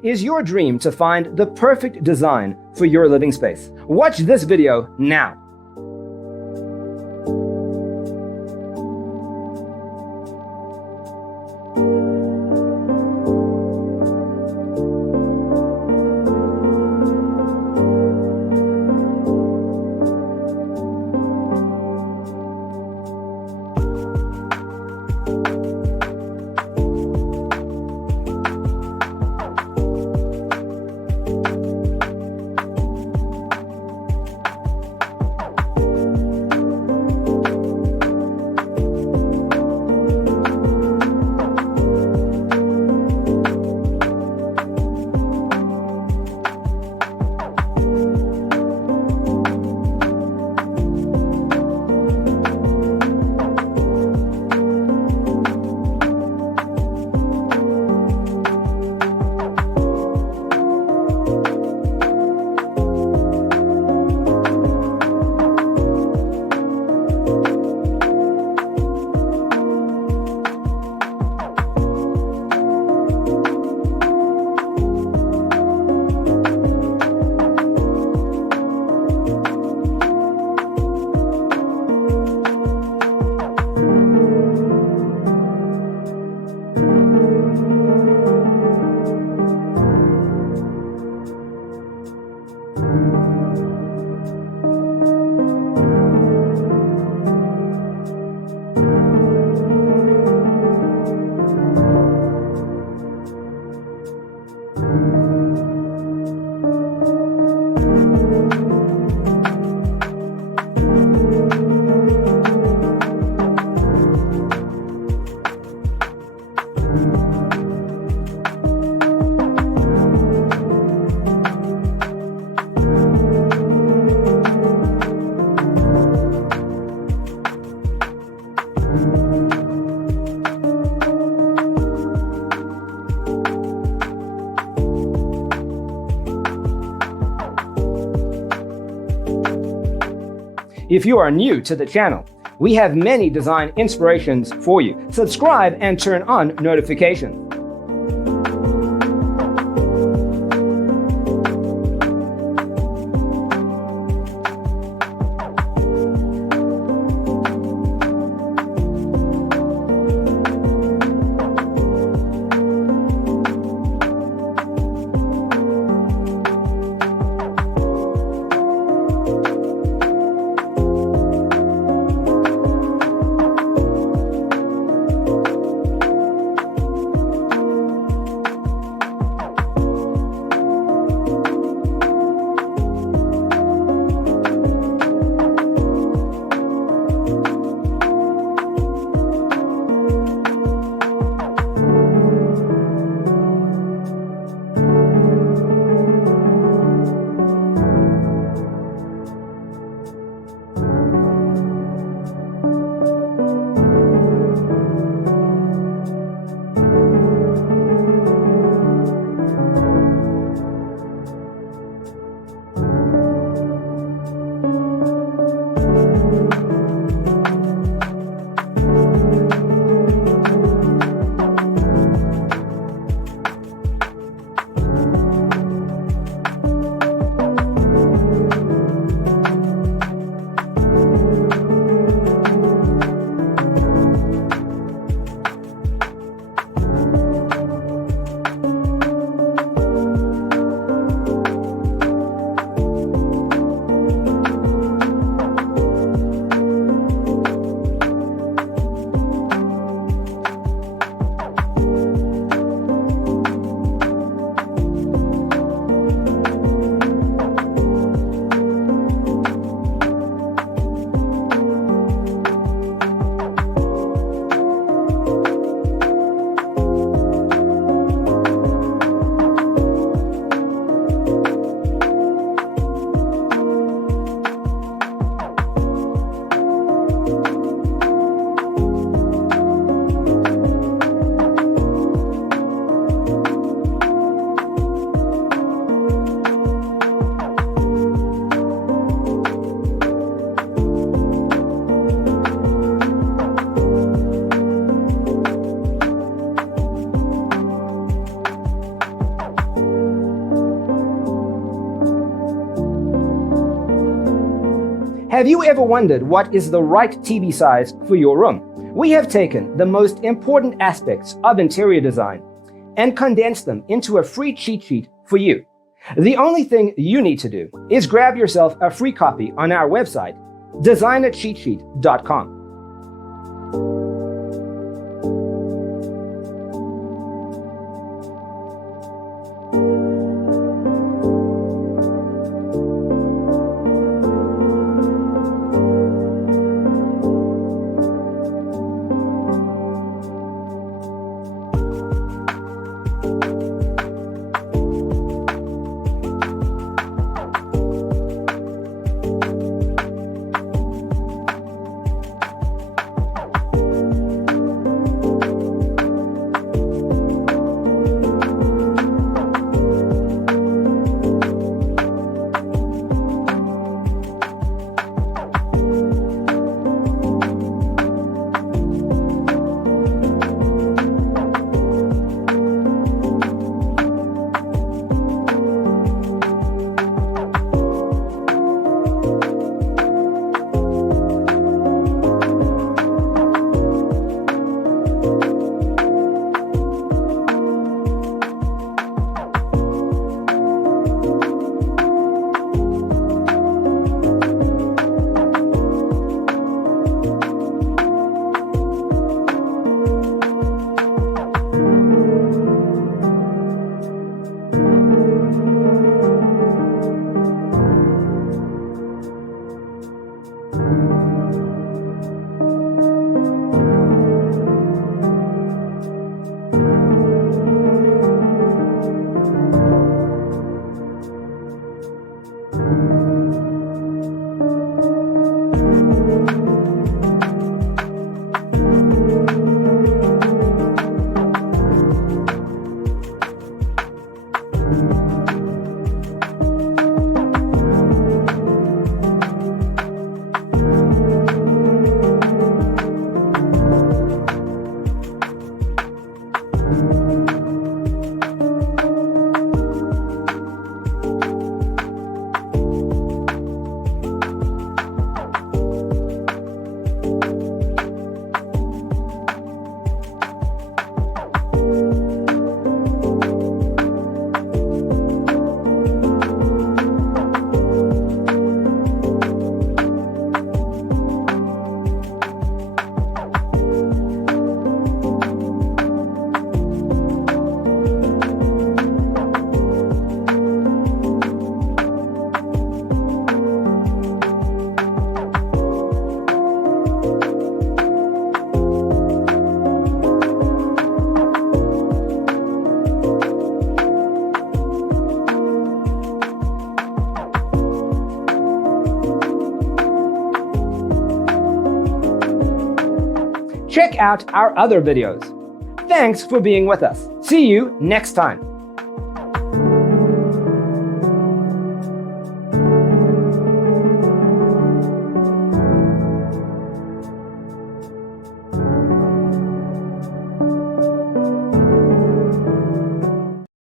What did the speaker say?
Is your dream to find the perfect design for your living space? Watch this video now. If you are new to the channel, we have many design inspirations for you. Subscribe and turn on notifications. Have you ever wondered what is the right TV size for your room? We have taken the most important aspects of interior design and condensed them into a free cheat sheet for you. The only thing you need to do is grab yourself a free copy on our website, designercheatsheet.com. Check out our other videos. Thanks for being with us. See you next time.